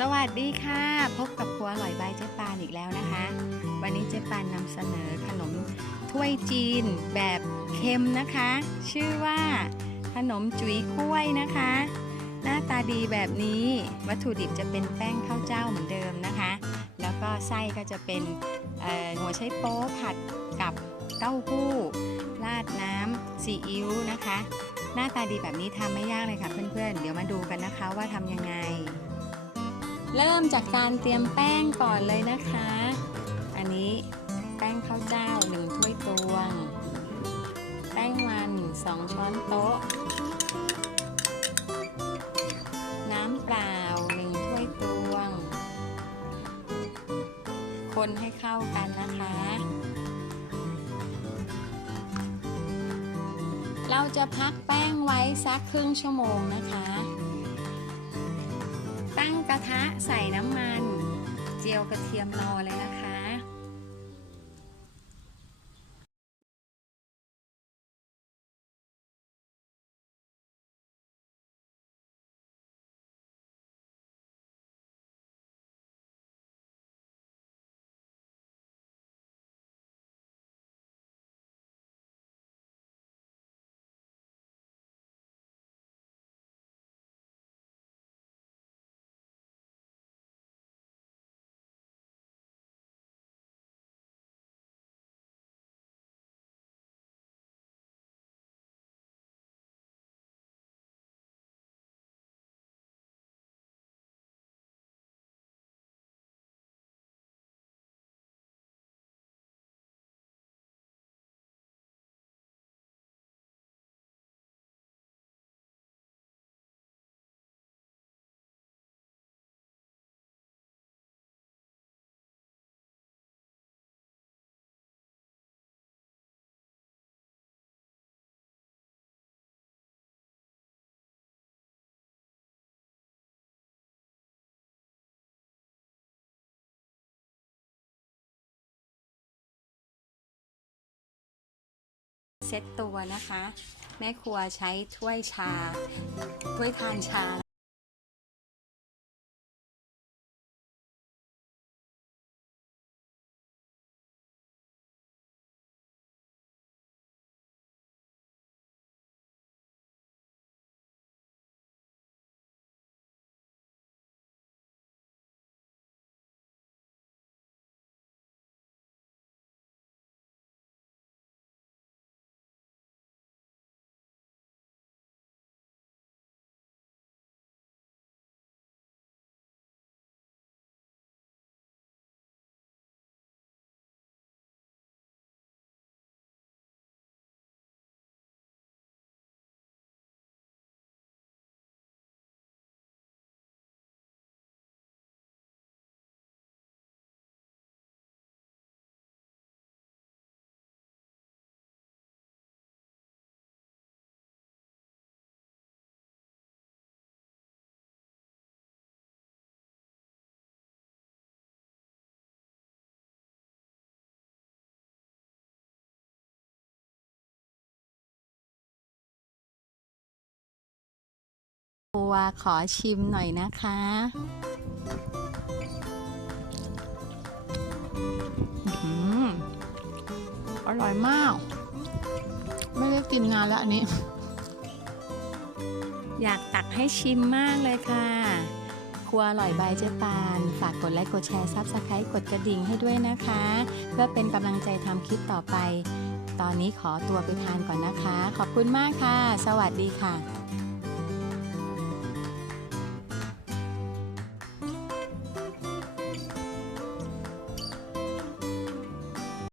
สวัสดีค่ะ พบกับครัวอร่อยบายเจ๊ปานอีกแล้วนะคะ วันนี้เจ๊ปานนำเสนอขนมถ้วยจีนแบบเค็มนะคะ ชื่อว่าขนมจุ๋ยกล้วยนะคะ หน้าตาดีแบบนี้ วัตถุดิบจะเป็นแป้งข้าวเจ้าเหมือนเดิมนะคะ แล้วก็ไส้ก็จะเป็นหัวไชโป๊ผัดกับเต้าหู้ ราดน้ำซีอิ๊วนะคะ หน้าตาดีแบบนี้ทำไม่ยากเลยค่ะเพื่อนๆเดี๋ยวมาดูกันนะคะว่าทำยังไง เริ่มจากการเตรียมแป้งก่อนเลยนะคะ อันนี้แป้งข้าวเจ้า1ถ้วยตวง แป้งมัน2ช้อนโต๊ะ น้ำเปล่า1ถ้วยตวง คนให้เข้ากันนะคะ เราจะพักแป้งไว้สักครึ่งชั่วโมงนะคะ ตั้งกระทะใส่น้ำมัน เจียวกระเทียมรอเลยนะคะ เช็ดตัวนะคะ แม่ครัวใช้ถ้วยชา ถ้วยทานชา ครัวขอชิมหน่อยนะคะอื้อหืออร่อยมาก ไม่ได้กินนานแล้วอันนี้ อยากตักให้ชิมมากเลยค่ะ ครัวอร่อยบายเจ๊ปาน ฝากกดไลค์กดแชร์ซับสไครต์กดกระดิ่งให้ด้วยนะคะ เพื่อเป็นกำลังใจทำคลิปต่อไป ตอนนี้ขอตัวไปทานก่อนนะคะ ขอบคุณมากค่ะ สวัสดีค่ะ